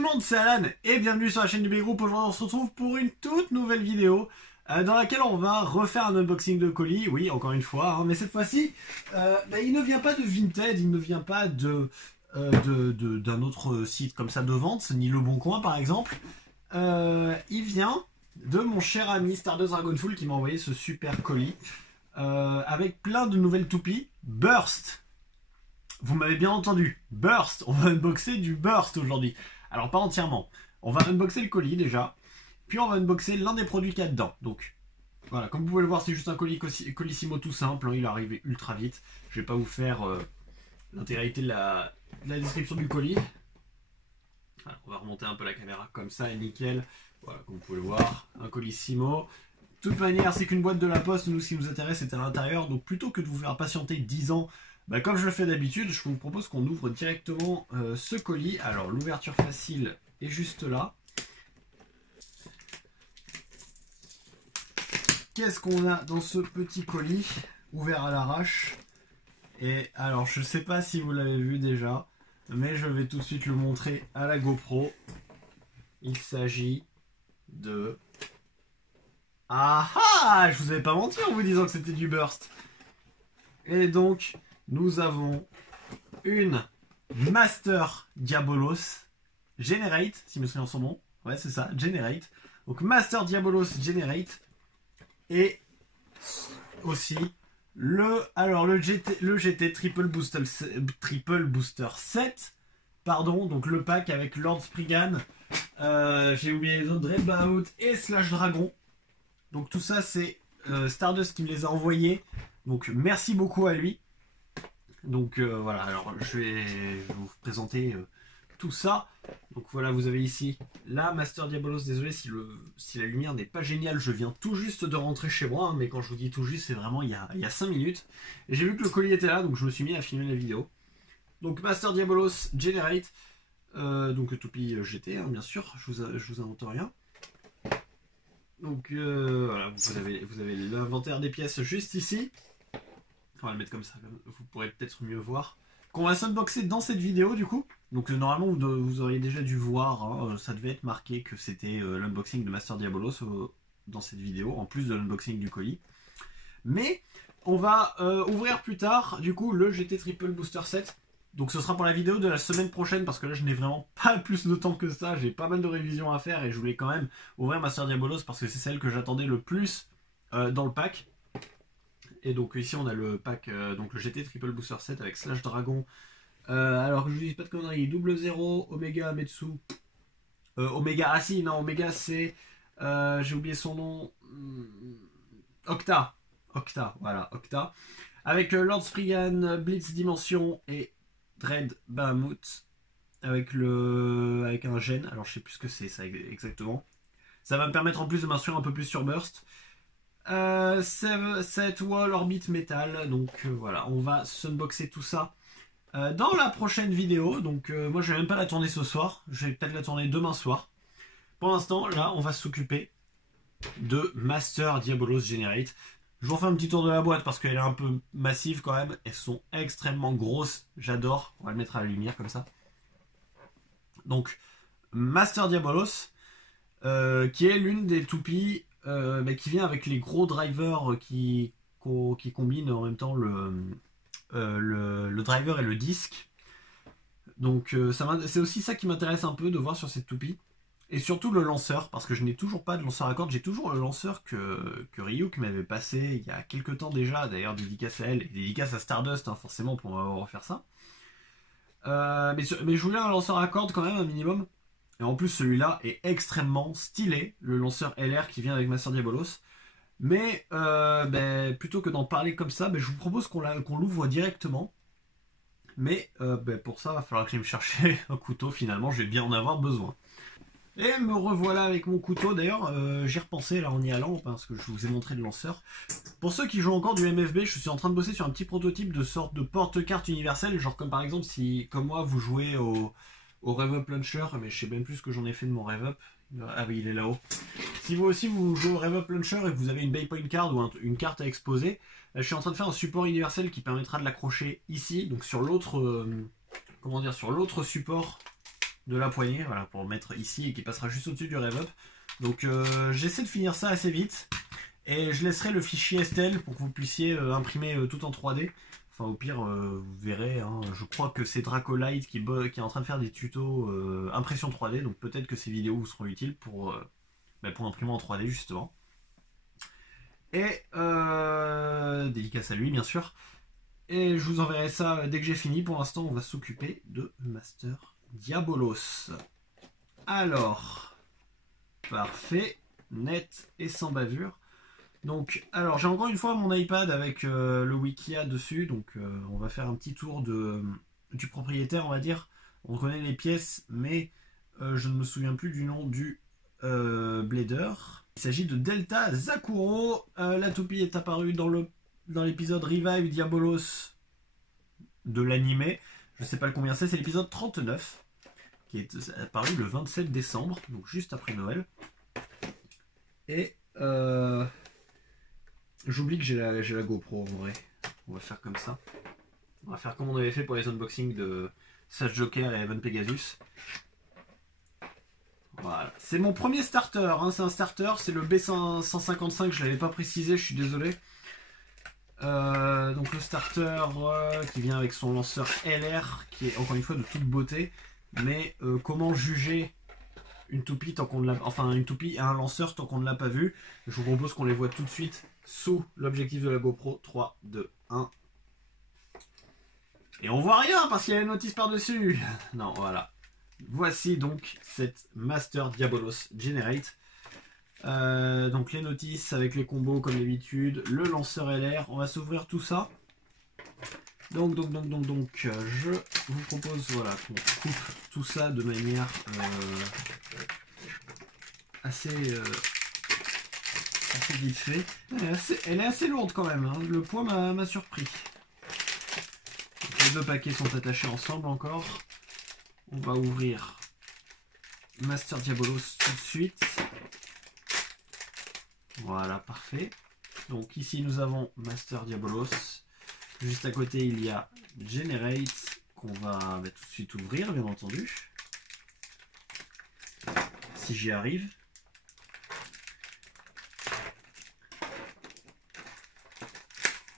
tout le monde, c'est Alan et bienvenue sur la chaîne du B-Group. Aujourd'hui on se retrouve pour une toute nouvelle vidéo dans laquelle on va refaire un unboxing de colis. Oui, encore une fois, hein, mais cette fois-ci, il ne vient pas de Vinted, il ne vient pas d'un autre site comme ça de vente, ni Le Bon Coin par exemple. Il vient de mon cher ami Stardust Dragonful qui m'a envoyé ce super colis avec plein de nouvelles toupies. Burst! Vous m'avez bien entendu, Burst, on va unboxer du Burst aujourd'hui. Alors pas entièrement, on va unboxer le colis déjà, puis on va unboxer l'un des produits qu'il y a dedans. Donc voilà, comme vous pouvez le voir, c'est juste un colis Colissimo tout simple, hein, il est arrivé ultra vite. Je vais pas vous faire l'intégralité de la description du colis. Alors, on va remonter un peu la caméra comme ça et nickel. Voilà, comme vous pouvez le voir, un Colissimo. De toute manière, c'est qu'une boîte de la poste, nous ce qui nous intéresse c'est à l'intérieur, donc plutôt que de vous faire patienter 10 ans, comme je le fais d'habitude, je vous propose qu'on ouvre directement ce colis. Alors l'ouverture facile est juste là. Qu'est-ce qu'on a dans ce petit colis ouvert à l'arrache? Et alors je sais pas si vous l'avez vu déjà, mais je vais tout de suite le montrer à la GoPro. Il s'agit de... Ah ah! Je vous avais pas menti en vous disant que c'était du Burst. Et donc... nous avons une Master Diabolos Generate, si je me souviens son nom. Ouais, c'est ça, Generate. Donc Master Diabolos Generate. Et aussi le GT Triple Booster 7. Pardon, donc le pack avec Lord Spriggan. J'ai oublié les autres, Dreadbaut et Slash Dragon. Donc tout ça, c'est Stardust qui me les a envoyés. Donc merci beaucoup à lui. Donc voilà, alors je vais vous présenter tout ça. Donc voilà, vous avez ici la Master Diabolos. Désolé si la lumière n'est pas géniale, je viens tout juste de rentrer chez moi, hein, mais quand je vous dis tout juste, c'est vraiment il y a 5 minutes. Et j'ai vu que le colis était là, donc je me suis mis à filmer la vidéo. Donc Master Diabolos Generate, donc toupie GT, hein, bien sûr, je vous invente rien. Donc voilà, vous avez l'inventaire des pièces juste ici. On va le mettre comme ça, vous pourrez peut-être mieux voir. Qu'on va s'unboxer dans cette vidéo du coup. Donc normalement vous auriez déjà dû voir, hein, ça devait être marqué que c'était l'unboxing de Master Diabolos dans cette vidéo, en plus de l'unboxing du colis. Mais on va ouvrir plus tard du coup le GT Triple Booster 7. Donc ce sera pour la vidéo de la semaine prochaine parce que là je n'ai vraiment pas plus de temps que ça. J'ai pas mal de révisions à faire et je voulais quand même ouvrir Master Diabolos parce que c'est celle que j'attendais le plus dans le pack. Et donc ici on a le pack, donc le GT Triple Booster 7 avec Slash Dragon. Alors que je ne dis pas de conneries, Double Zero, Omega Metsu. Omega, ah si, non, Omega c'est... j'ai oublié son nom. Octa. Octa, voilà, Octa. Avec Lord Spriggan, Blitz Dimension et Dread Bahamut. Avec un gène, alors je sais plus ce que c'est ça exactement. Ça va me permettre en plus de m'instruire un peu plus sur Burst. 7 Wall Orbit Metal, donc voilà, on va s'unboxer tout ça dans la prochaine vidéo. Donc moi je vais même pas la tourner ce soir, je vais peut-être la tourner demain soir. Pour l'instant là on va s'occuper de Master Diabolos Generate. Je vous refais un petit tour de la boîte parce qu'elle est un peu massive quand même, elles sont extrêmement grosses, j'adore. On va le mettre à la lumière comme ça. Donc Master Diabolos qui est l'une des toupies qui vient avec les gros drivers qui combinent en même temps le driver et le disque. Donc c'est aussi ça qui m'intéresse un peu de voir sur cette toupie. Et surtout le lanceur, parce que je n'ai toujours pas de lanceur à cordes. J'ai toujours le lanceur que Ryuk m'avait passé il y a quelques temps déjà. D'ailleurs dédicace à elle et dédicace à Stardust, hein, forcément pour refaire ça. Mais je voulais un lanceur à cordes quand même un minimum. Et en plus celui-là est extrêmement stylé, le lanceur LR qui vient avec Master Diabolos. Mais plutôt que d'en parler comme ça, je vous propose qu'on l'ouvre directement. Mais pour ça, il va falloir que j'aille me chercher un couteau finalement, je vais bien en avoir besoin. Et me revoilà avec mon couteau. D'ailleurs, j'y repensé là en y allant, parce que je vous ai montré le lanceur. Pour ceux qui jouent encore du MFB, je suis en train de bosser sur un petit prototype de sorte de porte-carte universelle. Genre comme par exemple si, comme moi, vous jouez au Rev-Up Launcher, mais je sais même plus ce que j'en ai fait de mon Rev-Up. Ah oui, il est là-haut. Si vous aussi vous jouez au Rev-Up Launcher et que vous avez une Baypoint card ou une carte à exposer, je suis en train de faire un support universel qui permettra de l'accrocher ici, donc sur l'autre, sur l'autre support de la poignée, voilà, pour le mettre ici et qui passera juste au-dessus du rev up. Donc j'essaie de finir ça assez vite. Et je laisserai le fichier STL pour que vous puissiez imprimer tout en 3D. Enfin au pire, vous verrez, hein, je crois que c'est Dracolite qui est en train de faire des tutos impression 3D. Donc peut-être que ces vidéos vous seront utiles pour imprimer en 3D justement. Et dédicace à lui bien sûr. Et je vous enverrai ça dès que j'ai fini. Pour l'instant on va s'occuper de Master Diabolos. Alors, parfait, net et sans bavure. Donc, alors j'ai encore une fois mon iPad avec le Wikia dessus. Donc on va faire un petit tour du propriétaire, on va dire. On connaît les pièces, mais je ne me souviens plus du nom du blader. Il s'agit de Delta Zakuro. La toupie est apparue dans l'épisode Revive Diabolos de l'animé. Je ne sais pas le combien c'est l'épisode 39 qui est apparu le 27 décembre, donc juste après Noël. Et j'oublie que j'ai la GoPro en vrai. On va faire comme ça. On va faire comme on avait fait pour les unboxings de Sage Joker et Evan Pegasus. Voilà. C'est mon premier starter, hein. C'est un starter, c'est le B155, je ne l'avais pas précisé, je suis désolé. Donc le starter qui vient avec son lanceur LR, qui est encore une fois de toute beauté. Mais comment juger une toupie tant qu'on ne l'a, enfin une toupie et un lanceur tant qu'on ne l'a pas vu? Je vous propose qu'on les voit tout de suite sous l'objectif de la GoPro. 3, 2, 1. Et on voit rien parce qu'il y a une notice par-dessus. Non, voilà. Voici donc cette Master Diabolos Generate. Donc les notices avec les combos comme d'habitude, le lanceur LR. On va s'ouvrir tout ça. Donc, je vous propose voilà, qu'on coupe tout ça de manière assez vite fait. Elle est assez lourde quand même, hein. Le poids m'a surpris. Donc, les deux paquets sont attachés ensemble encore. On va ouvrir Master Diabolos tout de suite. Voilà, parfait. Donc ici nous avons Master Diabolos. Juste à côté, il y a Generate, qu'on va tout de suite ouvrir, bien entendu. Si j'y arrive.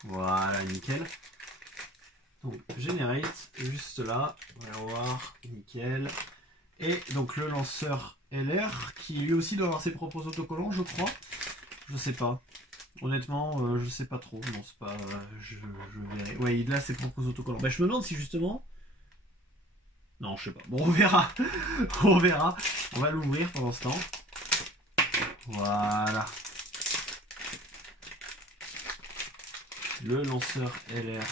Voilà, nickel. Donc, Generate, juste là. On va voir, nickel. Et donc, le lanceur LR, qui lui aussi doit avoir ses propres autocollants, je crois. Je sais pas. Honnêtement, je sais pas trop. Non, c'est pas. Je verrai. Ouais, il a ses propres autocollants. Bah, je me demande si justement. Non, je sais pas. Bon, on verra. On verra. On va l'ouvrir pendant ce temps. Voilà. Le lanceur LR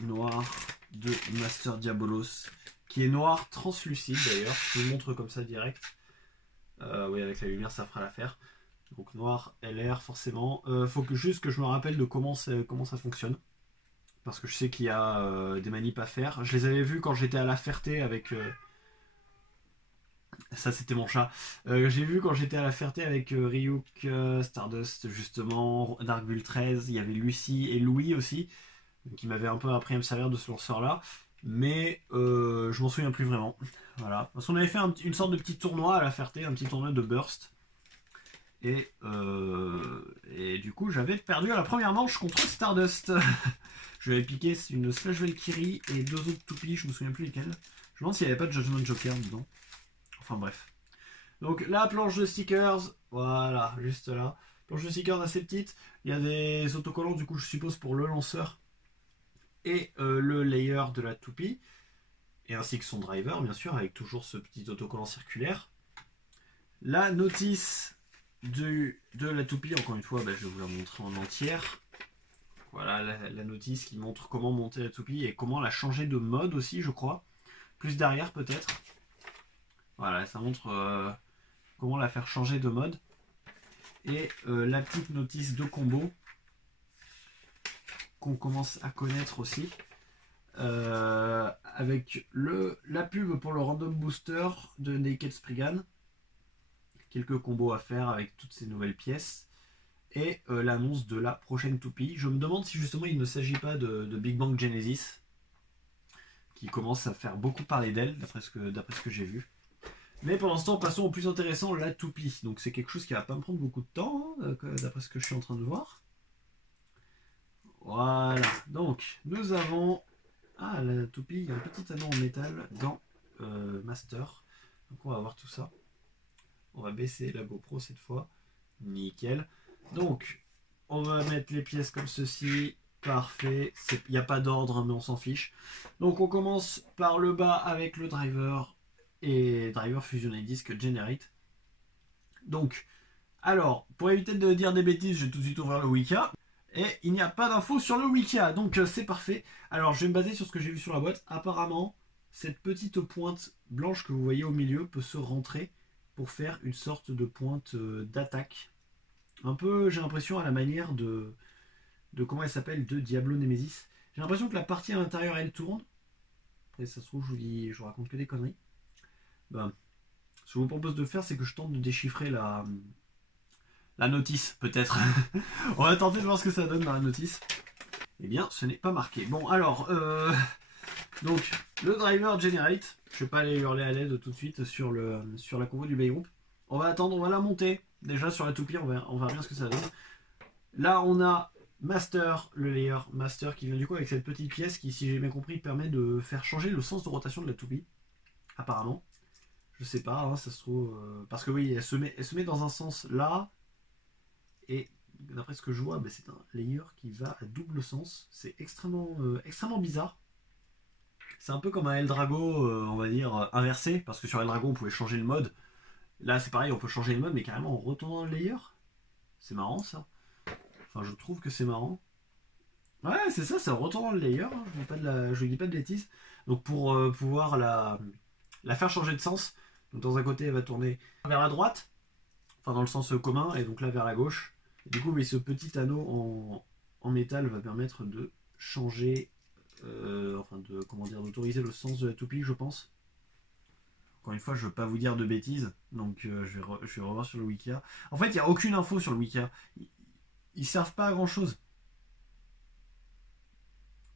noir de Master Diabolos. Qui est noir translucide d'ailleurs. Je vous le montre comme ça direct. Oui, avec la lumière, ça fera l'affaire. Donc noir, LR forcément. Faut juste que je me rappelle de comment ça fonctionne. Parce que je sais qu'il y a des manips à faire. Je les avais vus quand j'étais à La Ferté avec... Ça c'était mon chat. J'ai vu quand j'étais à La Ferté avec Ryuk, Stardust justement, Dark Bull 13. Il y avait Lucie et Louis aussi. Qui m'avaient un peu appris à me servir de ce lanceur là. Mais je m'en souviens plus vraiment. Voilà. Parce qu'on avait fait une sorte de petit tournoi à La Ferté. Un petit tournoi de burst. Et du coup, j'avais perdu à la première manche contre Stardust. Je lui avais piqué une Slash Valkyrie et deux autres toupies, je me souviens plus lesquels. Je me demande s'il n'y avait pas de Judgment Joker dedans. Enfin bref. Donc la planche de stickers, voilà, juste là. Planche de stickers assez petite. Il y a des autocollants, du coup, je suppose, pour le lanceur et le layer de la toupie. Et ainsi que son driver, bien sûr, avec toujours ce petit autocollant circulaire. La notice de la toupie, encore une fois, je vais vous la montrer en entière. Voilà la notice qui montre comment monter la toupie et comment la changer de mode aussi, je crois. Plus derrière peut-être. Voilà, ça montre comment la faire changer de mode. Et la petite notice de combo qu'on commence à connaître aussi. Avec la pub pour le Random Booster de Naked Spriggan. Quelques combos à faire avec toutes ces nouvelles pièces. Et l'annonce de la prochaine toupie. Je me demande si justement il ne s'agit pas de Big Bang Genesis, qui commence à faire beaucoup parler d'elle, d'après ce que j'ai vu. Mais pour l'instant, passons au plus intéressant, la toupie. Donc c'est quelque chose qui va pas me prendre beaucoup de temps, hein, d'après ce que je suis en train de voir. Voilà, donc nous avons... Ah, la toupie, il y a un petit anneau en métal dans Master. Donc on va voir tout ça. On va baisser la GoPro cette fois. Nickel. Donc, on va mettre les pièces comme ceci. Parfait. Il n'y a pas d'ordre, mais on s'en fiche. Donc, on commence par le bas avec le driver et driver fusionné disque generate. Donc, alors, pour éviter de dire des bêtises, je vais tout de suite ouvrir le wiki. Et il n'y a pas d'infos sur le wiki, donc c'est parfait. Alors, je vais me baser sur ce que j'ai vu sur la boîte. Apparemment, cette petite pointe blanche que vous voyez au milieu peut se rentrer pour faire une sorte de pointe d'attaque. Un peu, j'ai l'impression, à la manière de comment elle s'appelle, de Diablo Nemesis. J'ai l'impression que la partie à l'intérieur, elle tourne. Après, ça se trouve, je vous raconte que des conneries. Ben, ce que je vous propose de faire, c'est que je tente de déchiffrer la notice, peut-être. On va tenter de voir ce que ça donne dans la notice. Eh bien, ce n'est pas marqué. Bon, alors, donc, le driver generate. Je ne vais pas aller hurler à l'aide tout de suite sur la combo du Bayrou. On va attendre, on va la monter. Déjà sur la toupie, on va bien ce que ça donne. Là, on a Master, le layer Master qui vient du coup avec cette petite pièce qui, si j'ai bien compris, permet de faire changer le sens de rotation de la toupie. Apparemment. Je sais pas, hein, ça se trouve. Parce que oui, elle se met dans un sens là. Et d'après ce que je vois, c'est un layer qui va à double sens. C'est extrêmement bizarre. C'est un peu comme un Eldrago, on va dire, inversé. Parce que sur Eldrago, on pouvait changer le mode. Là, c'est pareil, on peut changer le mode, mais carrément en retournant le layer. C'est marrant, ça. Enfin, je trouve que c'est marrant. Ouais, c'est ça, c'est en retournant le layer. Hein. Je dis pas de bêtises. Donc, pour pouvoir la faire changer de sens, donc dans un côté, elle va tourner vers la droite. Enfin, dans le sens commun, et donc là, vers la gauche. Et du coup, mais ce petit anneau en métal va permettre de changer... enfin, d'autoriser le sens de la toupie, je pense. Encore une fois, je ne veux pas vous dire de bêtises, donc je vais revoir sur le wiki. En fait, il n'y a aucune info sur le wiki. Ils servent pas à grand chose.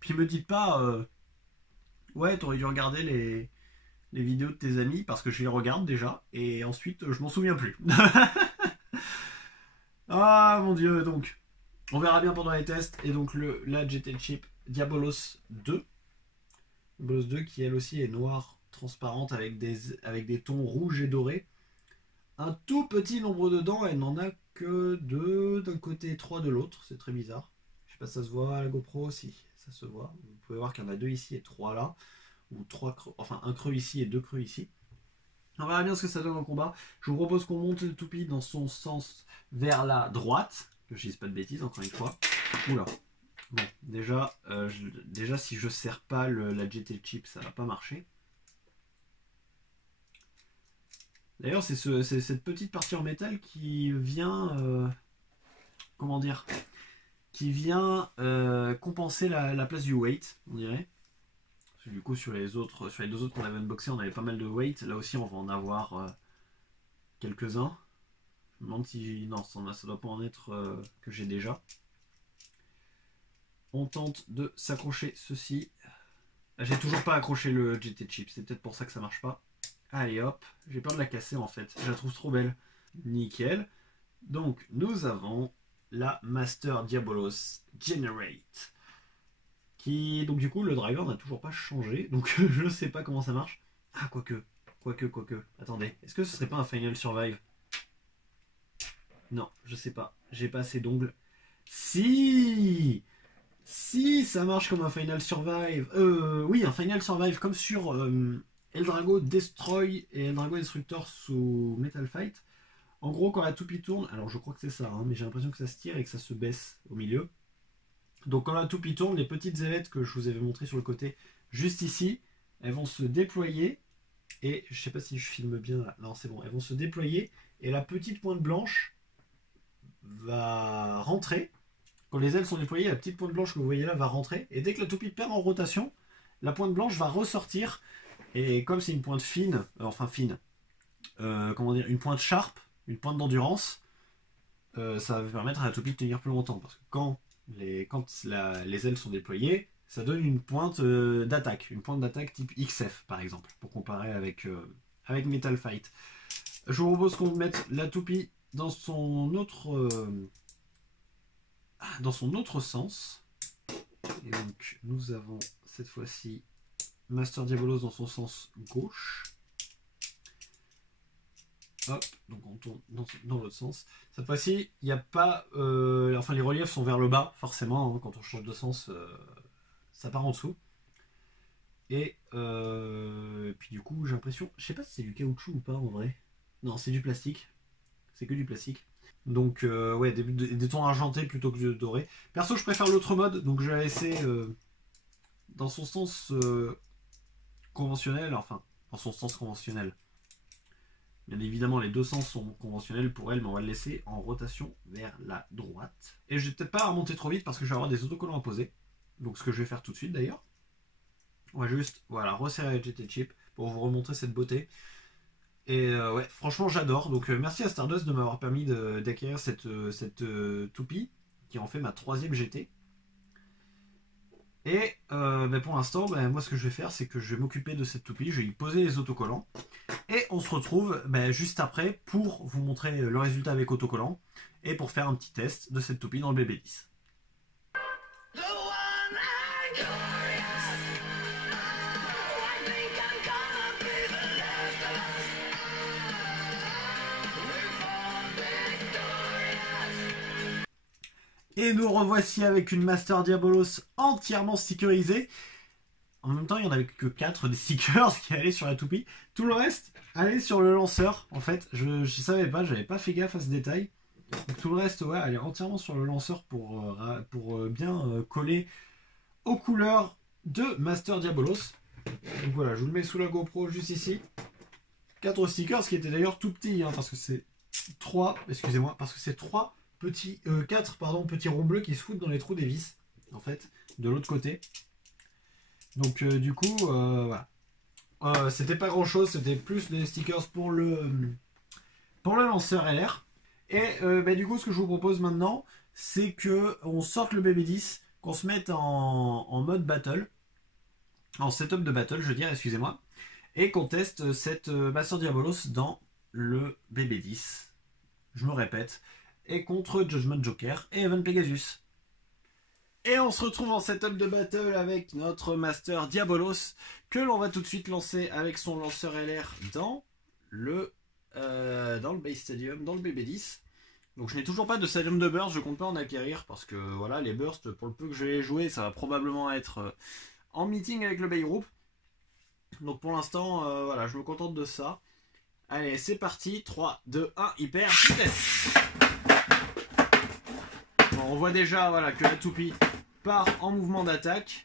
Puis me dites pas, ouais, t'aurais dû regarder les vidéos de tes amis, parce que je les regarde déjà, et ensuite je m'en souviens plus. Ah mon dieu, donc on verra bien pendant les tests. Et donc la GT Chip Diabolos 2. Diabolos 2 qui elle aussi est noire, transparente avec des tons rouges et dorés. Un tout petit nombre de dents, elle n'en a que 2 d'un côté et 3 de l'autre, c'est très bizarre. Je sais pas si ça se voit à la GoPro, si ça se voit. Vous pouvez voir qu'il y en a 2 ici et 3 là, ou 3 creux, enfin un creux ici et 2 creux ici. On verra bien ce que ça donne en combat. Je vous propose qu'on monte le toupie dans son sens vers la droite, que je dise pas de bêtises encore une fois. Oula. Bon, déjà si je serre pas la GT Chip, ça va pas marcher. D'ailleurs, c'est cette petite partie en métal qui vient, comment dire, qui vient compenser la place du weight, on dirait. Parce que du coup, sur les deux autres qu'on avait unboxés, on avait pas mal de weight. Là aussi, on va en avoir quelques-uns. Je me demande si... Non, ça doit pas en être que j'ai déjà. On tente de s'accrocher ceci. J'ai toujours pas accroché le GT Chip, c'est peut-être pour ça que ça marche pas. Allez hop, j'ai peur de la casser en fait, je la trouve trop belle. Nickel. Donc nous avons la Master Diabolos Generate. Qui, donc du coup, le driver n'a toujours pas changé, donc je sais pas comment ça marche. Ah, quoique. Attendez, est-ce que ce serait pas un Final Survive? Non, je sais pas, j'ai pas assez d'ongles. Si, ça marche comme un Final Survive. Oui, un Final Survive comme sur Eldrago Destroy et Eldrago Destructor sous Metal Fight. En gros, quand la toupie tourne, alors je crois que c'est ça, hein, mais j'ai l'impression que ça se tire et que ça se baisse au milieu. Donc quand la toupie tourne, les petites ailettes que je vous avais montrées sur le côté, juste ici, elles vont se déployer. Et je sais pas si je filme bien là. Non, c'est bon. Elles vont se déployer et la petite pointe blanche va rentrer. Quand les ailes sont déployées, la petite pointe blanche que vous voyez là va rentrer. Et dès que la toupie perd en rotation, la pointe blanche va ressortir. Et comme c'est une pointe fine, comment dire, une pointe sharp, une pointe d'endurance, ça va permettre à la toupie de tenir plus longtemps. Parce que quand les ailes sont déployées, ça donne une pointe d'attaque. Une pointe d'attaque type XF par exemple, pour comparer avec avec Metal Fight. Je vous propose qu'on mette la toupie dans son autre sens. Et donc nous avons cette fois-ci Master Diabolos dans son sens gauche. Hop, donc on tourne dans l'autre sens. Cette fois-ci, il n'y a pas... enfin, les reliefs sont vers le bas, forcément. Hein, quand on change de sens, ça part en dessous. Et puis du coup, j'ai l'impression... Je sais pas si c'est du caoutchouc ou pas, en vrai. Non, c'est du plastique. C'est que du plastique. Donc, ouais, des tons argentés plutôt que dorés. Perso, je préfère l'autre mode. Donc, je vais laisser dans son sens conventionnel. Enfin, dans son sens conventionnel. Bien évidemment, les deux sens sont conventionnels pour elle, mais on va le laisser en rotation vers la droite. Et je vais peut-être pas remonter trop vite parce que je vais avoir des autocollants à poser. Donc ce que je vais faire tout de suite d'ailleurs. On va juste voilà, resserrer la GT Chip pour vous remontrer cette beauté. Et ouais, franchement j'adore. Donc merci à Stardust de m'avoir permis d'acquérir cette toupie qui en fait ma 3e GT. Et pour l'instant, moi ce que je vais faire, c'est que je vais m'occuper de cette toupie, je vais y poser les autocollants. Et on se retrouve juste après pour vous montrer le résultat avec autocollants et pour faire un petit test de cette toupie dans le BB10. Et nous revoici avec une Master Diabolos entièrement stickerisée. En même temps, il n'y en avait que 4 des stickers qui allaient sur la toupie. Tout le reste allait sur le lanceur. En fait, je savais pas, j'avais pas fait gaffe à ce détail. Donc, tout le reste, ouais, allait entièrement sur le lanceur pour bien coller aux couleurs de Master Diabolos. Donc voilà, je vous le mets sous la GoPro juste ici. 4 stickers, ce qui était d'ailleurs tout petit, hein, parce que c'est 3, excusez-moi, parce que c'est 3 petits, 4 petits ronds bleus qui se foutent dans les trous des vis, en fait, de l'autre côté. Donc du coup, voilà. C'était pas grand chose, c'était plus des stickers pour le lanceur LR. Et du coup, ce que je vous propose maintenant, c'est que on sorte le BB10, qu'on se mette en mode battle, en setup de battle, je veux dire, excusez-moi, et qu'on teste cette Master Diabolos dans le BB10. Je me répète, et contre Judgment Joker et Evan Pegasus. Et on se retrouve en setup de battle avec notre Master Diabolos que l'on va tout de suite lancer avec son lanceur LR dans le Base Stadium, dans le BB10. Donc je n'ai toujours pas de Stadium de burst, je compte pas en acquérir parce que voilà, les bursts, pour le peu que je vais les jouer, ça va probablement être en meeting avec le Bay Group. Donc pour l'instant, voilà, je me contente de ça. Allez, c'est parti, 3, 2, 1, hyper vitesse. Bon, on voit déjà voilà, que la toupie part en mouvement d'attaque.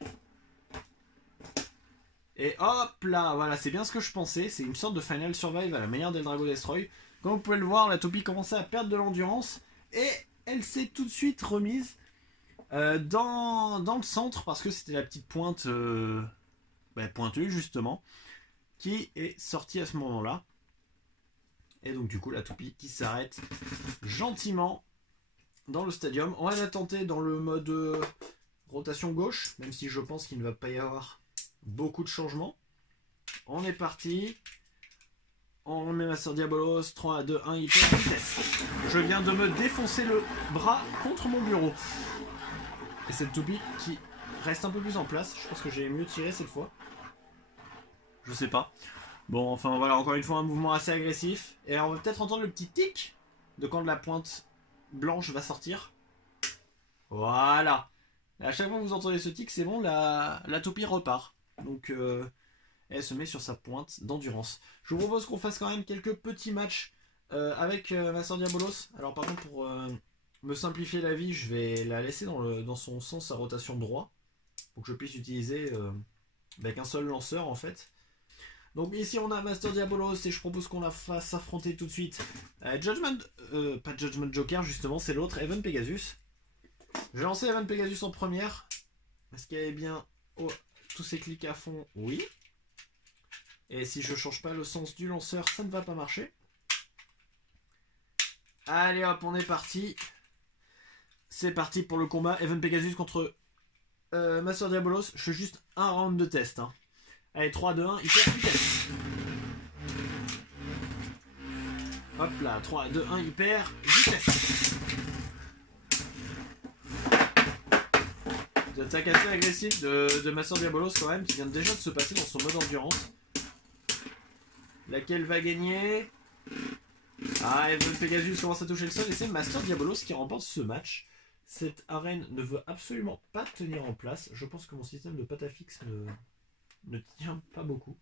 Et hop là, voilà, c'est bien ce que je pensais. C'est une sorte de Final Survive à la manière d'Eldrago Destroy. Comme vous pouvez le voir, la toupie commençait à perdre de l'endurance. Et elle s'est tout de suite remise dans le centre. Parce que c'était la petite pointe pointue justement, qui est sortie à ce moment-là. Et donc du coup, la toupie qui s'arrête gentiment dans le stadium. On va la tenter dans le mode rotation gauche, même si je pense qu'il ne va pas y avoir beaucoup de changements. On est parti. On met Master Diabolos. 3, 2, 1, hyper vitesse. Je viens de me défoncer le bras contre mon bureau. Et cette toupie qui reste un peu plus en place. Je pense que j'ai mieux tiré cette fois. Je sais pas. Bon, enfin voilà, encore une fois, un mouvement assez agressif. Et on va peut-être entendre le petit tic de quand la pointe blanche va sortir. Voilà. Et à chaque fois que vous entendez ce tic, c'est bon, la toupie repart. Donc, elle se met sur sa pointe d'endurance. Je vous propose qu'on fasse quand même quelques petits matchs avec Master Diabolos. Alors, par contre, pour me simplifier la vie, je vais la laisser dans son sens à rotation droit. Pour que je puisse utiliser avec un seul lanceur, en fait. Donc ici on a Master Diabolos et je propose qu'on la fasse affronter tout de suite pas Judgment Joker justement, c'est l'autre, Evan Pegasus. Je vais lancer Evan Pegasus en première. Est-ce qu'elle est bien tous ses clics à fond? Oui. Et si je change pas le sens du lanceur, ça ne va pas marcher. Allez hop, on est parti. C'est parti pour le combat Evan Pegasus contre Master Diabolos. Je fais juste un round de test. Hein. Allez, 3, 2, 1, hyper vitesse. Hop là, 3, 2, 1, hyper, vitesse. Une attaque assez agressive de Master Diabolos quand même, qui vient déjà de se passer dans son mode endurance. Laquelle va gagner? Ah, Evan Pegasus commence à toucher le sol et c'est Master Diabolos qui remporte ce match. Cette arène ne veut absolument pas tenir en place. Je pense que mon système de patafix ne tient pas beaucoup.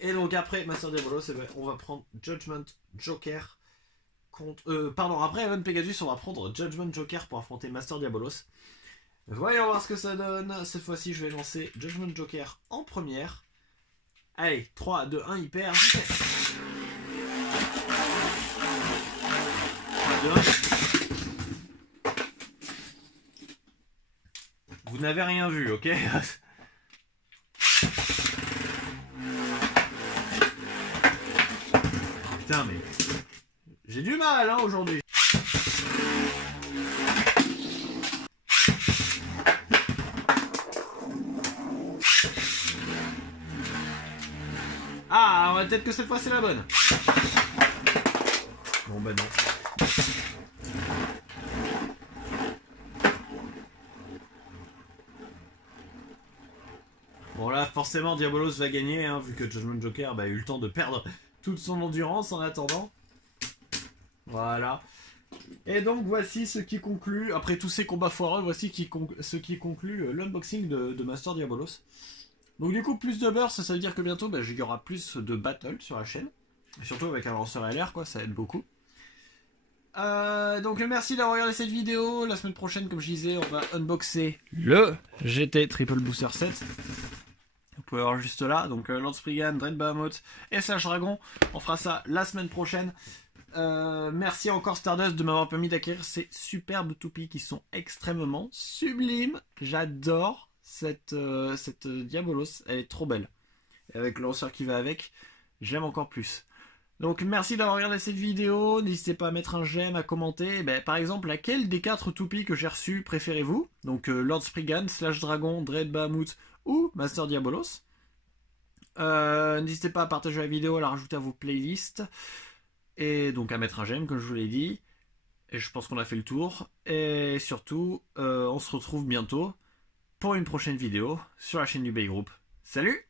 Et donc après Master Diabolos, eh ben, on va prendre Judgment Joker contre... pardon, après Evan Pegasus, on va prendre Judgment Joker pour affronter Master Diabolos. Voyons voir ce que ça donne. Cette fois-ci, je vais lancer Judgment Joker en première. Allez, 3, 2, 1, hyper, vitesse. 3, 2, 1. Vous n'avez rien vu, ok? Putain, mais... j'ai du mal, hein, aujourd'hui. Ah, peut-être que cette fois c'est la bonne. Bon bah non. Bon là forcément Diabolos va gagner hein, vu que Judgment Joker a eu le temps de perdre toute son endurance en attendant. Voilà. Et donc voici ce qui conclut, après tous ces combats foireux, voici ce qui conclut l'unboxing de Master Diabolos. Donc du coup plus de burst, ça veut dire que bientôt bah, il y aura plus de battles sur la chaîne. Et surtout avec un lanceur LR quoi, ça aide beaucoup. Donc merci d'avoir regardé cette vidéo. La semaine prochaine comme je disais on va unboxer le GT Triple Booster 7. Vous pouvez voir juste là, donc Lord Spriggan, Dread Bahamut et Slash Dragon. On fera ça la semaine prochaine. Merci encore Stardust de m'avoir permis d'acquérir ces superbes toupies qui sont extrêmement sublimes. J'adore cette Diabolos, elle est trop belle. Et avec le lanceur qui va avec, j'aime encore plus. Donc merci d'avoir regardé cette vidéo, n'hésitez pas à mettre un j'aime, à commenter. Ben, par exemple, laquelle des 4 toupies que j'ai reçues préférez-vous? Donc Lord Spriggan, Slash Dragon, Dread Bahamut ou Master Diabolos. N'hésitez pas à partager la vidéo, à la rajouter à vos playlists. Et donc à mettre un j'aime comme je vous l'ai dit. Et je pense qu'on a fait le tour. Et surtout, on se retrouve bientôt pour une prochaine vidéo sur la chaîne du Bay Group. Salut!